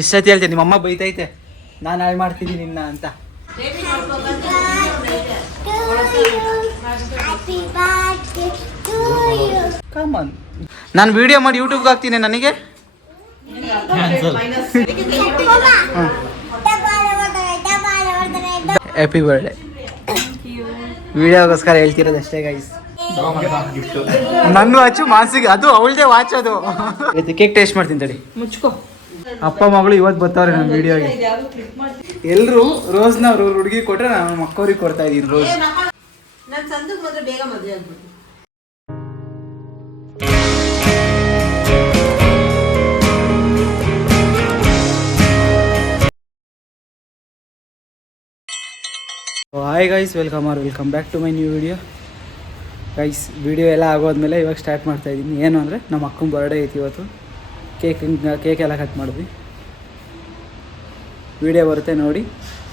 ಇಷ್ಟೊತ್ತಿ ಹೇಳ್ತೀನಿ ನಿಮ್ಮಮ್ಮ ಬೈತೈತೆ ನಾನು ಹಾಳು ಮಾಡ್ತಿದ್ದೀನಿ ನಿನ್ನ ಅಂತ. ಕಾಮನ್ ನಾನು ವಿಡಿಯೋ ಮಾಡಿ ಯೂಟ್ಯೂಬ್ಗೆ ಹಾಕ್ತೀನಿ. ನನಗೆ ಹ್ಯಾಪಿ ಬರ್ಡೇ ವಿಡಿಯೋಗೋಸ್ಕರ ಹೇಳ್ತಿರೋದು ಅಷ್ಟೇ ಗೈಸ್. ನನ್ನ ವಾಚು ಮಾಸಿಗೆ ಅದು ಅವಳದೇ ವಾಚ್ ಅದು. ಕೇಕ್ ಟೇಸ್ಟ್ ಮಾಡ್ತೀನಿ ತಡಿ. ಮುಚ್ಕೋ. ಅಪ್ಪ ಮಗಳು ಇವತ್ತು ಬರ್ತಾವ್ರೆ ನನ್ನ ವಿಡಿಯೋಗೆ. ಎಲ್ಲರೂ ರೋಸ್ನ ಅವ್ರ ಹುಡುಗಿ ಕೊಟ್ರೆ ನಾನು ಮಕ್ಕವ್ರಿಗೆ ಕೊಡ್ತಾ ಇದ್ದೀನಿ rose. Hi guys, welcome back to my new video. Guys video ಎಲ್ಲ ಆಗೋದ್ಮೇಲೆ ಇವಾಗ ಸ್ಟಾರ್ಟ್ ಮಾಡ್ತಾ ಇದ್ದೀನಿ. ಏನು ಅಂದರೆ ನಮ್ಮ ಅಕ್ಕನ ಬರ್ಡೇ ಐತಿ ಇವತ್ತು. ಕೇಕ್ ಎಲ್ಲ ಕಟ್ ಮಾಡಿದ್ವಿ. ವಿಡಿಯೋ ಬರುತ್ತೆ ನೋಡಿ,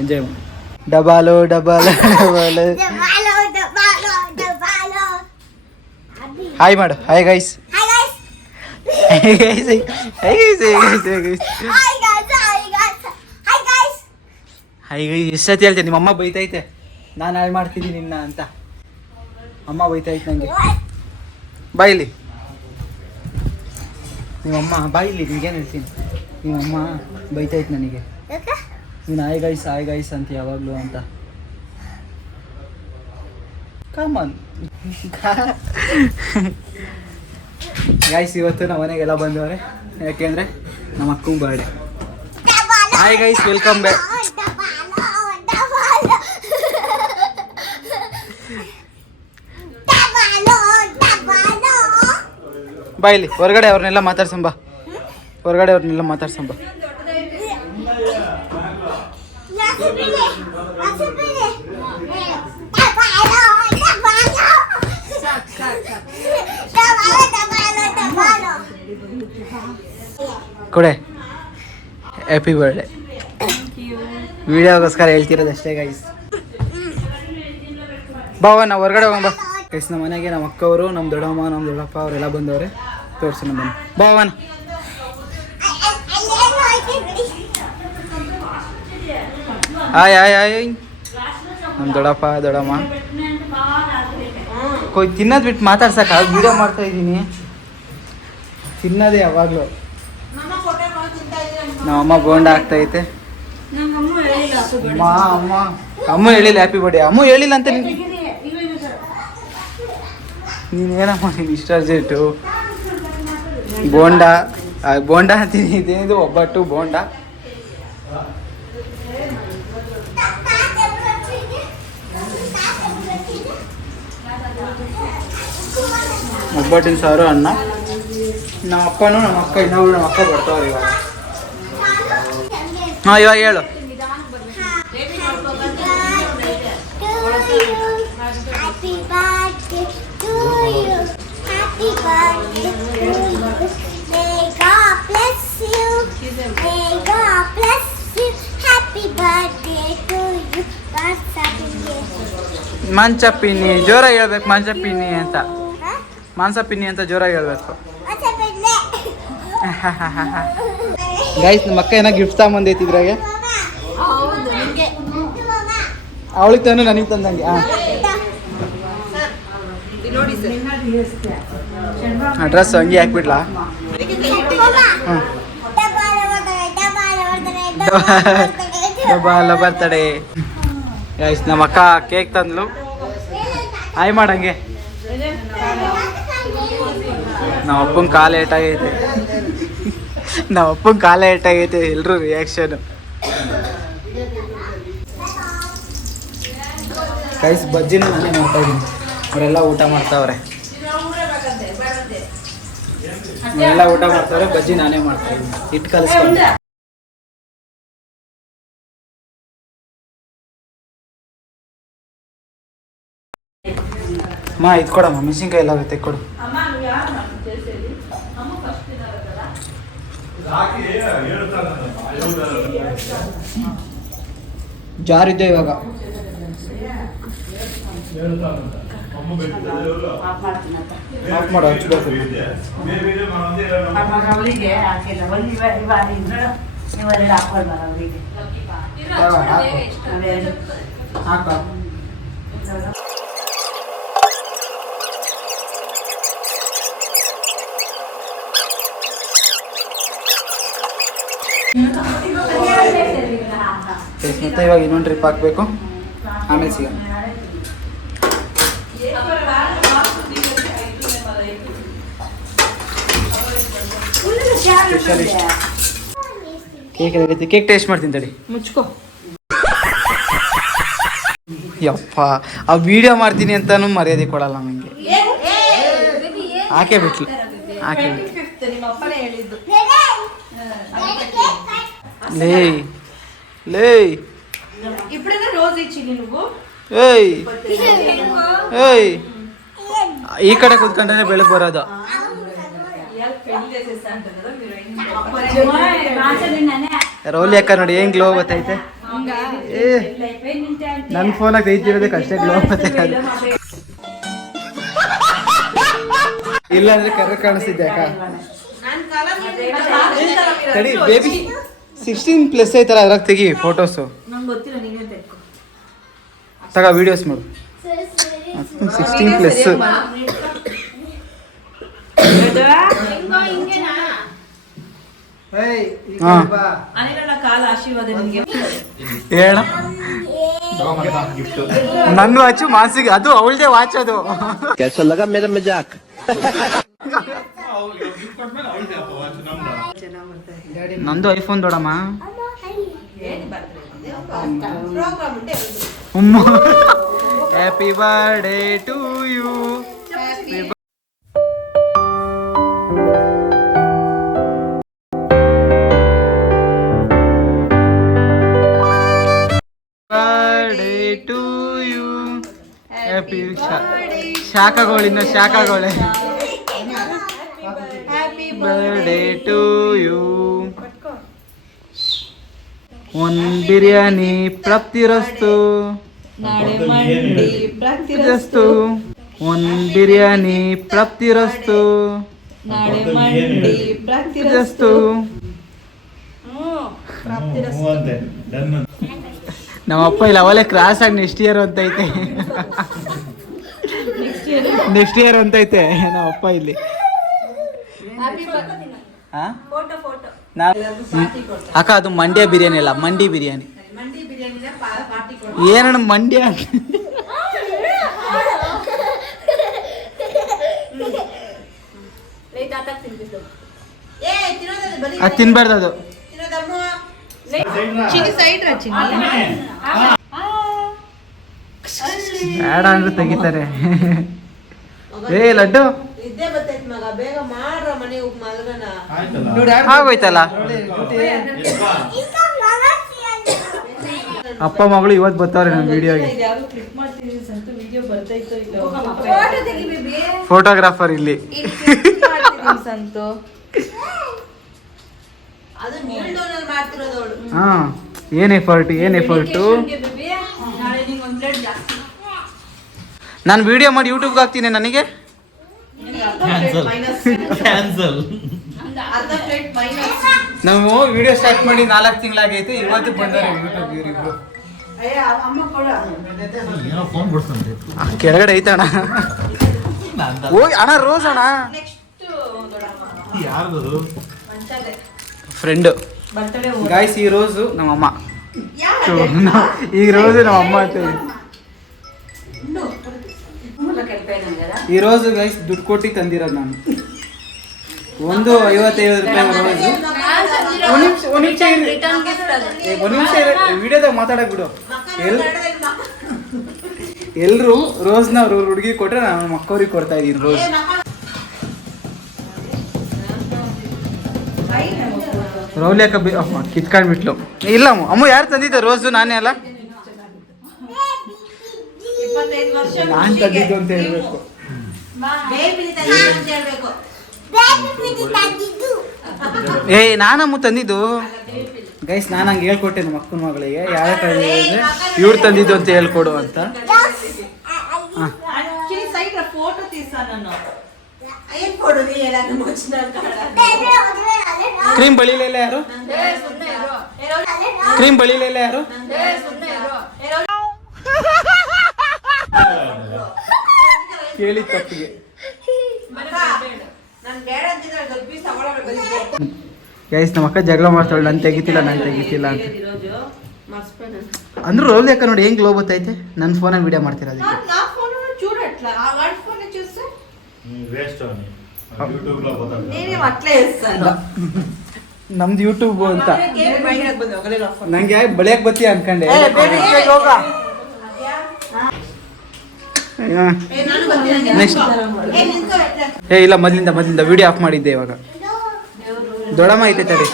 ಎಂಜಾಯ್ ಮಾಡಿ. ಡಬಾಲು ಹಾಯ್ ಮಾಡು. Hi guys. Hi guys. ಎಷ್ಟೊತ್ತಿ ಹೇಳ್ತೇನೆ ನಿಮ್ಮಮ್ಮ ಬೈತೈತೆ ನಾನು ಹಾಳು ಮಾಡ್ತಿದ್ದೀನಿ ನಿನ್ನ ಅಂತ. ಅಮ್ಮ ಬೈತೈತೆ ನನಗೆ. ಬಾಯಿಲಿ ನಿಮ್ಮಮ್ಮ, ಬಾಯಿಲಿ ನಿಂಗೇನು ಹೇಳ್ತೀನಿ. ನಿಮ್ಮಮ್ಮ ಬೈತೈತೆ ನನಗೆ, ನೀನು ಹಾಯ್ ಗೈಸ್ ಅಂತ ಯಾವಾಗಲೂ ಅಂತ. ಕಾಮನ್ ಗೈಸ್, ಇವತ್ತು ನಮ್ಮ ಮನೆಗೆಲ್ಲ ಬಂದವ್ರೆ. ಯಾಕೆಂದರೆ ನಮ್ಮ ಅಕ್ಕನ birthday. Hi guys, welcome back. ಬಾಯಿಲಿ ಹೊರಗಡೆ ಅವ್ರನ್ನೆಲ್ಲ ಮಾತಾಡ್ಸಂಬ. ಕೊಡೆ ಹ್ಯಾಪಿ ಬರ್ಡೇ ವಿಡಿಯೋಗೋಸ್ಕರ ಹೇಳ್ತಿರೋದು ಅಷ್ಟೇ ಗೈಸ್. ಬಾವ ನಾವು ಹೊರಗಡೆ ಹೋಗೋಣ ಬಾ ಗೈಸ್. ನಮ್ಮ ಮನೆಗೆ ನಮ್ಮ ಅಕ್ಕವರು, ನಮ್ಮ ದೊಡ್ಡಮ್ಮ, ನಮ್ಮ ದೊಡ್ಡಪ್ಪ ಅವರೆಲ್ಲ ಬಂದವ್ರೆ. ತೋರಿಸು ನಮ್ಮ ಮನೆ. ಬಾವನ ಹಾಯ್ ನಮ್ಮ ದೊಡ್ಡಪ್ಪ ದೊಡ್ಡಮ್ಮ. ತಿನ್ನೋದು ಬಿಟ್ಟು ಮಾತಾಡ್ಸಕ್ಕ ವಿಡಿಯೋ ಮಾಡ್ತಾ ಇದ್ದೀನಿ. ತಿನ್ನೋದೇ ಯಾವಾಗಲೂ. ನಮ್ಮಮ್ಮ ಬೋಂಡ ಆಗ್ತೈತೆ. ಅಮ್ಮ ಹೇಳಿಲ್ಲ ಹ್ಯಾಪಿ ಬರ್ಡೇ. ಅಮ್ಮ ಹೇಳಿಲ್ಲ ಅಂತ ನೀನೇನಮ್ಮ ನೀನು ಇಷ್ಟ ಅರ್ಜೆಂಟು. ಬೋಂಡ ಅಂತೀನಿ. ಇದೇನಿದು ಒಬ್ಬಟ್ಟು ಬೋಂಡ. ಒಬ್ಬಟ್ಟಿನ ಸಾರು, ಅನ್ನ. ನಮ್ಮ ಅಪ್ಪನೂ ನಮ್ಮ ಅಕ್ಕ ಇನ್ನೊಬ್ರು ನಮ್ಮ ಅಕ್ಕ ಬರ್ತಾವ್ರೆ ಇವಾಗ. ಹಾಂ ಇವಾಗ ಹೇಳು. ಮಂಚಪಿನಿ ಜೋರಾಗಿ ಹೇಳ್ಬೇಕು. ಮಂಚಪಿನಿ ಅಂತ ಜೋರಾಗಿ ಹೇಳ್ಬೇಕು ಗೈಸ್. ನಮ್ಮ ಅಕ್ಕ ಏನೋ ಗಿಫ್ಟ್ ತಗೊಂಬಂದೈತಿ ಇದ್ರಾಗೆ. ಅವಳಿಗೆ ತಾನು ನನಗೆ ತಂದಂಗೆ. ಡ್ರೆಸ್ ಹಂಗೆ ಹಾಕ್ಬಿಡ್ಲಾ? ಡಬಾಲ ಬರ್ತಡೆ ಗೈಸ್. ನಮ್ಮ ಅಕ್ಕ ಕೇಕ್ ತಂದ್ಲು. ಹಾಯ್ ಮಾಡಂಗೆ. ನಮ್ಮ ಅಪ್ಪನ ಕಾಲ ಏಟಾಗೈತೆ. ಎಲ್ರೂ ರಿಯಾಕ್ಷನ್ ಗೈಸ್. ಬಜ್ಜಿನ ನಾನೇ ಮಾಡ್ತಾ ಇದ್ದೀನಿ. ಅವರೆಲ್ಲ ಊಟ ಮಾಡ್ತಾವ್ರೆ. ಬಜ್ಜಿ ನಾನೇ ಮಾಡ್ತಾ ಇದ್ದೀನಿ. ಹಿಟ್ಟು ಕಲಿಸ್ಕೊಂಡು. ಇದು ಕೊಡಮ್ಮ, ಮೆಣಸಿನ್ಕಾಯಿ ಎಲ್ಲ ಆಗುತ್ತೆ ಕೊಡು. ಜಾರಿದ್ದೆ ಇವಾಗ. ಆಫ್ ಮಾಡು, ಹಚ್ಬೇಕು. ನೀವೆರಡು ಹಾಕೊಂಡು ಅವರಿಗೆ ಹಾಕ ಮತ್ತೆ ಇವಾಗ ಇನ್ನೊಂದು ಟ್ರಿಪ್ ಹಾಕಬೇಕು, ಆಮೇಲೆ ಸಿಗೋಣ. ಕೇಕ್ ಟೇಸ್ಟ್ ಮಾಡ್ತೀನಿ ತಡಿ. ಮುಚ್ಕೋ. ಯಪ್ಪ ಆ ವಿಡಿಯೋ ಮಾಡ್ತೀನಿ ಅಂತಾನು ಮರ್ಯಾದೆ ಕೊಡಲ್ಲ ನನಗೆ. ಆಕೆ ಬಿಟ್ಲು ಲೇ ಲೇ ಏಯ್ ಏಯ್ ಈ ಕಡೆ ಕೂತ್ಕೊಂಡ್ರೆ ಬೆಳಗ್ಗೆ ಬರೋದು. ರೌಲಿ ಅಕ್ಕ ನೋಡಿ ಏನ್ ಗ್ಲೋ ಬತ್ತೈತೆ. ನನ್ನ ಫೋನಾಗ ತೆಗಿತಿರೋದಕ್ಕೆ ಅಷ್ಟೇ ಗ್ಲೋ ಬತ್ತೈತೆ. ಇಲ್ಲ ಅಂದ್ರೆ ಕರ್ರ ಕಾಣಿಸ್ತಿದ್ದೆ ಅಕ್ಕ. ತಡಿ ಬೇಬಿ 16+ ಐತಲ್ಲ ಅದ್ರಾಗ ತೆಗಿ ಫೋಟೋಸು. ತಗ ವಿಡಿಯೋಸ್ ಮಾಡು. 16+. ಹೇಳ ನನ್ನ ವಾಚು ಮಾಸಿಗೆ ಅದು ಅವಳದೇ ವಾಚ್ ಅದು. ನಂದು ಐಫೋನ್ ದೊಡಮ್ಮ. Happy birthday to you. Happy ಶಾಖಗಳಿಂದ ಶಾಖಗಳೇ. Birthday to you. ಒಂದ್ ಬಿರಿಯಾನಿ ಪ್ರಾಪ್ತಿರಸ್ತು. ಒಂದ್ ಬಿರಿಯಾನಿ ಪ್ರಾಪ್ತಿರಸ್ತು. ನಮ್ಮಪ್ಪ ಇಲ್ಲ ಅವಲೇ ಕ್ರಾಸ್ ಆಗಿ ನೆಕ್ಸ್ಟ್ ಇಯರ್ ಅಂತೈತೆ. ನೆಕ್ಸ್ಟ್ ಇಯರ್ ಅಂತೈತೆ ನಮ್ಮಪ್ಪ ಇಲ್ಲಿ. ಅಕ್ಕ ಅದು ಮಂಡ್ಯ ಬಿರಿಯಾನಿ ಅಲ್ಲ, ಮಂಡಿ ಬಿರಿಯಾನಿ. ಏನಣ್ಣ ಮಂಡ್ಯ? ಅದು ತಿನ್ಬಾರ್ದು, ಅದು ಬೇಡ ಅಂದ್ರೆ ತೆಗಿತಾರೆ. ಏ ಲಡ್ಡು ಆಗೋಯ್ತಲ್ಲ. ಅಪ್ಪ ಮಗಳು ಇವತ್ತು ಬರ್ತಾವ್ರೆ ನಮ್ಮ ವಿಡಿಯೋಗೆ. ಫೋಟೋಗ್ರಾಫರ್ ಇಲ್ಲಿ. ಹಾ ಏನ್ ಎಫರ್ಟ್, ಏನ್ ಎಫರ್ಟು. ನಾನು ವಿಡಿಯೋ ಮಾಡಿ ಯೂಟ್ಯೂಬ್ಗೆ ಹಾಕ್ತೀನಿ. ನನಗೆ ನಾವು ವಿಡಿಯೋ ಸ್ಟಾರ್ಟ್ ಮಾಡಿ 4 ತಿಂಗಳಾಗೈತೆ. ಇವತ್ತು ಬಂದಾರೆ ಯೂಟ್ಯೂಬ್ ಇವರಿಬ್ರು. ಕೆಳಗಡೆ ಐತಣ್ಣ. ಹೋಗಿ ಅಣ್ಣ ರೋಸ್ ಅಣ್ಣ ಫ್ರೆಂಡ್ ಗಾಯ್ಸ್. ಈ ರೋಸು ನಮ್ಮಮ್ಮ. ಈ ರೋಸು ನಮ್ಮಮ್ಮ ಅಂತ. ಈ ರೋಸು ಗೈಸ್ ದುಡ್ಡು ಕೊಟ್ಟು ತಂದಿರೋದು ನಾನು. ಒಂದು 55 ರೂಪಾಯಿ ರೋಸು. ಒಂದ್ ನಿಮಿಷ ವಿಡಿಯೋದಾಗ ಮಾತಾಡಕ್ ಬಿಡು. ಎಲ್ರು ರೋಸ್ನ ಅವ್ರ ಹುಡುಗಿ ಕೊಟ್ರೆ ನಾನು ಮಕ್ಕವ್ರಿಗೆ ಕೊಡ್ತಾ ಇದೀನಿ ರೋಸ್. ರೌಲಿ ಅಕ್ಕ ಕಿತ್ಕೊಂಡ್ಬಿಟ್ಲು. ಇಲ್ಲ ಅಮ್ಮ ಯಾರು ತಂದಿದ್ದೆ ರೋಸು? ನಾನೇ ಅಲ್ಲ, ನಾನ್ ತಂದಿದ್ದು ಅಂತ ಹೇಳ್ಬೇಕು. ನಾನಮ್ಮ ತಂದಿದ್ದು ಗೈಸ್. ನಾನು ಹಂಗೆ ಹೇಳ್ಕೊಟ್ಟೆ ನಮ್ಮ ಅಕ್ಕನ ಮಗಳಿಗೆ. ಯಾರ ತಂದಿದ್ರೆ ಇವ್ರು ತಂದಿದ್ದು ಅಂತ ಹೇಳ್ಕೊಡು ಅಂತ. ಕ್ರೀಮ್ ಬಳಿಲಿಲ್ಲ ಯಾರು? ಕ್ರೀಮ್ ಬಳಿಲಿಲ್ಲ ಯಾರು? ಕೇಳಿ ತಪ್ಪಿಗೆ ಗೈಸ್ ನಮ್ಮ ಅಕ್ಕ ಜಗಳ ಮಾಡ್ತಾಳೆ, ನಾನು ತೆಗಿತಿಲ್ಲ ಅಂತ ಅಂದ್ರೂ ರೋಲ್ ಯಾಕ ನೋಡಿ ಹೆಂಗ್ ಲೋ ಬತ್ತೈತೆ. ನನ್ನ ಫೋನಲ್ಲಿ ವಿಡಿಯೋ ಮಾಡ್ತೀರಾ ಅದಕ್ಕೆ ನಮ್ದು ಯೂಟ್ಯೂಬ್ ಅಂತ ನಂಗೆ ಯಾಕೆ ಬಳಿಯಕ್ ಬತ್ತೀಯ ಅನ್ಕೊಂಡೆ. ನೆಕ್ಸ್ಟ್ ಇಲ್ಲ ಮೊದಲಿಂದ ವಿಡಿಯೋ ಆಫ್ ಮಾಡಿದ್ದೆ. ಇವಾಗ ದೊಡಮ್ಮ ಐತೆ ತಡಿ.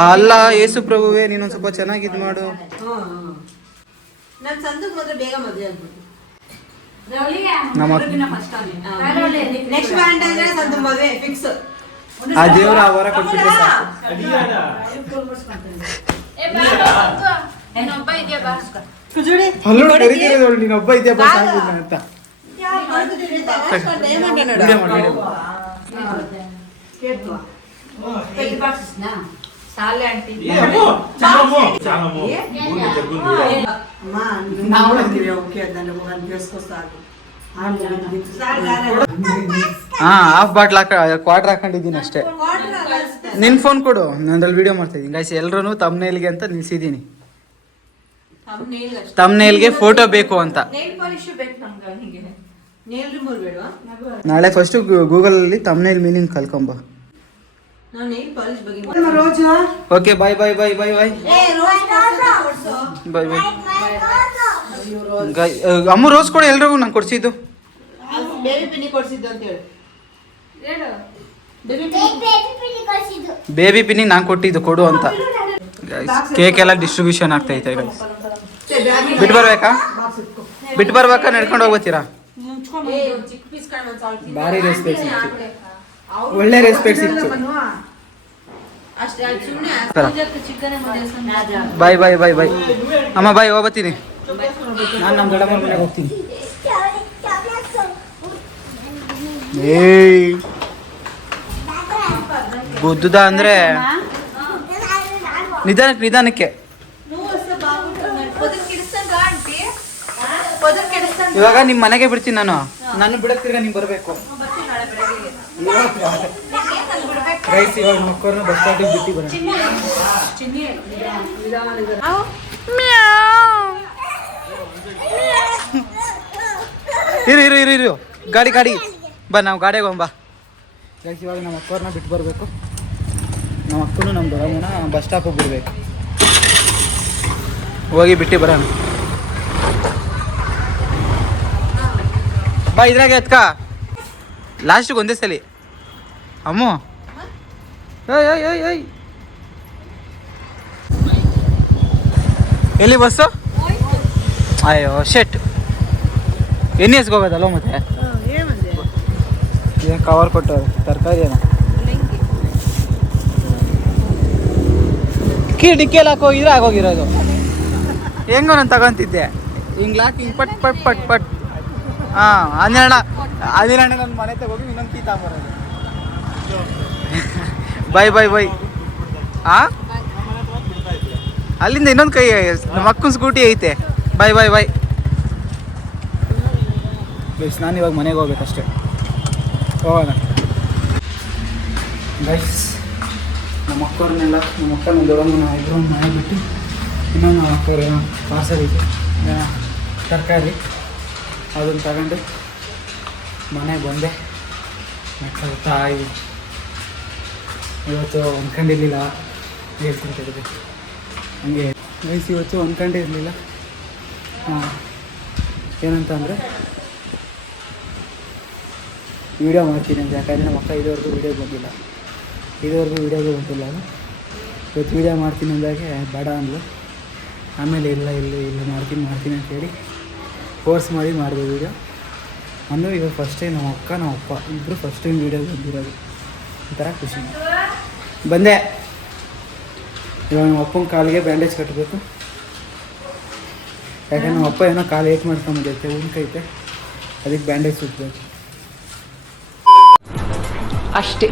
ಅಲ್ಲ ಯೇಸು ಪ್ರಭುವೇ ನೀನೊಂದು ಸ್ವಲ್ಪ ಚೆನ್ನಾಗಿ ಇದು ಮಾಡು. ಆ ದೇವ್ರ ಆ ವರ ಕೊಟ್ಬಿಟ್ರೆ ನೀನೊಬ್ಬ ಇದೆಯಾ ಬಾ ಅಂತ. ಹಾಫ್ ಬಾಟ್ಲ್ ಕ್ವಾರ್ಟರ್ ಹಾಕೊಂಡಿದ್ದೀನಿ ಅಷ್ಟೇ. ನಿನ್ ಫೋನ್ ಕೊಡು, ನಂದ್ರಲ್ಲಿ ವಿಡಿಯೋ ಮಾಡ್ತಾ ಇದ್ದೀನಿ ಗೈಸ್. ಎಲ್ರು ತಮ್ನೇಲ್ಗೆ ಅಂತ ನಿಲ್ಸಿದ್ದೀನಿ. ತಮ್ನೇಲ್ಗೆ ಫೋಟೋ ಬೇಕು ಅಂತ. ನಾಳೆ ಫಸ್ಟ್ ಗೂಗಲ್ ಅಲ್ಲಿ ತಮ್ನೇಲ್ ಮೀನಿಂಗ್ ಕಲ್ಕೊಂಬ. ಓಕೆ ಬಾಯ್ ಬಾಯ್ ಬಾಯ್ ಬಾಯ್ ಬಾಯ್ ಬಾಯ್ ಬಾಯ್. ಅಮ್ಮ ರೋಸ್ ಕೊಡು ಎಲ್ರಿಗೂ. ನಂಗೆ ಕೊಡ್ಸಿದ್ದು ಬೇಬಿ ಪಿನ್ನಿ ನಾನು ಕೊಟ್ಟಿದ್ದು ಕೊಡು ಅಂತ. ಕೇಕ್ ಎಲ್ಲ ಡಿಸ್ಟ್ರಿಬ್ಯೂಷನ್ ಆಗ್ತೈತೆ ಗೈಸ್. ಬಿಟ್ಟು ಬರ್ಬೇಕಾ ನಡ್ಕೊಂಡು ಹೋಗ್ಬತ್ತೀರಾ? ಭಾರಿ ರೆಸ್ಪೆಕ್ಟ್ ಸಿಕ್ತು, ಒಳ್ಳೆ ರೆಸ್ಪೆಕ್ಟ್ ಸಿಕ್ತು. ಬಾಯ್ ಬಾಯ್ ಬಾಯ್ ಬಾಯ್ ಅಮ್ಮ ಬಾಯ್. ಹೋಗ್ಬತ್ತೀನಿ ನಾನು ನಮ್ಮ ದೊಡ್ಡಮ್ಮ ಮನೆಗೆ ಹೋಗ್ತೀನಿ. ಏಯ್ ಬುದ್ಧದ ಅಂದ್ರೆ ನಿಧಾನಕ್ಕೆ. ಇವಾಗ ನಿಮ್ ಮನೆಗೆ ಬಿಡ್ತೀನಿ ನಾನು ಬಿಡಕ್ ತಿರ್ಗ ನೀವ್ ಬರ್ಬೇಕು. ರೈಸ್ ಇವಾಗ ಮಕ್ಕಳನ್ನ ಬಸ್ ಸ್ಟಾಂಡಿಗೆ ಬಿಟ್ಟು ಬರೋಣ. ಇರು ಗಾಡಿ ಬಾ, ನಾವು ಗಾಡಿಗೆ ಹೋಗಂಬ. ರೈಸ್ ಇವಾಗ ನಮ್ಮ ಅಕ್ಕವ್ರನ್ನ ಬಿಟ್ಟು ಬರಬೇಕು. ನಮ್ಮ ಅಕ್ಕನು ನಮ್ಮ ದೊಡ್ಡಮ್ಮನ ಬಸ್ ಸ್ಟಾಪಿಗೆ ಬಿಡ್ಬೇಕು. ಹೋಗಿ ಬಿಟ್ಟು ಬರೋಣ. ಬಾ ಇದ್ರಾಗೆ ಎತ್ಕ ಲಾಸ್ಟಿಗೆ ಒಂದೇ ಸಲ. ಅಮ್ಮು ಏಯ್ ಎಲ್ಲಿ ಬಸ್ಸು? ಅಯ್ಯೋ ಶೆಟ್. ಎಣ್ಣೆ ಎಸ್ಕೋಗೋದಲ್ವ ಮತ್ತೆ? ಏನು ಕವರ್ ಕೊಟ್ಟವ್ರು ತರಕಾರಿ ಏನೋ ಡಿಕ್ಕಿಯಲ್ಲಿ ಹಾಕೋಗಿದ್ರೆ ಆಗೋಗಿರೋದು. ಹೆಂಗೋ ನಾನು ತಗೊಂತಿದ್ದೆ ಹಿಂಗೆ ಹಾಕಿ ಹಿಂಗೆ ಪಟ್. ಹಾಂ ಹನ್ನೆರಡು ನನ್ನ ಮನೆ ತಗೋಗಿ ಇನ್ನೊಂದು ಕೀ ತಗೊಂಬರೋದು. ಬಾಯ್ ಹಾಂ ಅಲ್ಲಿಂದ ಇನ್ನೊಂದು ಕೈ ನಮ್ಮ ಅಕ್ಕನ ಸ್ಕೂಟಿ ಐತೆ. ಬಾಯ್ ಗೈಸ್ ನಾನು ಇವಾಗ ಮನೆಗೆ ಹೋಗ್ಬೇಕಷ್ಟೆ. ಹೋಗೋಣ ಗೈಸ್. ನಮ್ಮ ಅಕ್ಕವ್ರನ್ನೆಲ್ಲ ನಮ್ಮ ಅಕ್ಕ ನಮ್ಮ ದೊಡ್ಡಮ್ಮನ ಇಬ್ಬರು ಮನೆ ಬಿಟ್ಟು ಇನ್ನೊಂದು ನಮ್ಮ ಅಕ್ಕವ್ರು ಏನೋ ಪಾರ್ಸಲ್ ಐತೆ ತರಕಾರಿ ಅದನ್ನು ತಗೊಂಡು ಮನೆಗೆ ಬಂದೆ. ಹೋಗ್ತಾ ಇದ್ದೀನಿ. ಇವತ್ತು ಅಂದ್ಕೊಂಡಿರಲಿಲ್ಲ ಹೇಳ್ತೀನಿ ತೆಗೆದು ಹಂಗೆ ಗೈಸ್. ಇವತ್ತು ಅಂದ್ಕೊಂಡಿರಲಿಲ್ಲ ಏನಂತಂದರೆ ವೀಡಿಯೋ ಮಾಡ್ತೀನಿ ಅಂತ. ಯಾಕಂದರೆ ನಮ್ಮ ಅಕ್ಕ ಇದುವರೆಗೂ ವೀಡಿಯೋಗೆ ಬಂದಿಲ್ಲ ಇವತ್ತು ವೀಡಿಯೋ ಮಾಡ್ತೀನಿ ಅಂದಾಗೆ ಬೇಡ ಅಂದ್ಲು. ಆಮೇಲೆ ಇಲ್ಲ ಮಾಡ್ತೀನಿ ಅಂತೇಳಿ ಫೋರ್ಸ್ ಮಾಡಿ ಮಾಡಿದೆ ವೀಡಿಯೋ. ನಾನು ಇವಾಗ ಫಸ್ಟ್ ಟೈಮ್ ನಮ್ಮ ಅಕ್ಕ ನಮ್ಮ ಅಪ್ಪ ಇಬ್ಬರು ಫಸ್ಟ್ ಟೈಮ್ ವೀಡಿಯೋಗೆ ಬಂದಿರೋದು. ಒಂಥರ ಖುಷಿ. ಬಂದೆ. ಇವಾಗ ನಮ್ಮ ಅಪ್ಪನ ಕಾಲಿಗೆ ಬ್ಯಾಂಡೇಜ್ ಕಟ್ಟಬೇಕು. ಯಾಕಂದ್ರೆ ನಮ್ಮ ಅಪ್ಪ ಏನೋ ಕಾಲು ಏಟ್ ಮಾಡ್ಕೊಂಬಂದೈತೆ, ಉಣ್ಕೈತೆ, ಅದಕ್ಕೆ ಬ್ಯಾಂಡೇಜ್ ಸುತ್ತಬೇಕು ಅಷ್ಟೇ.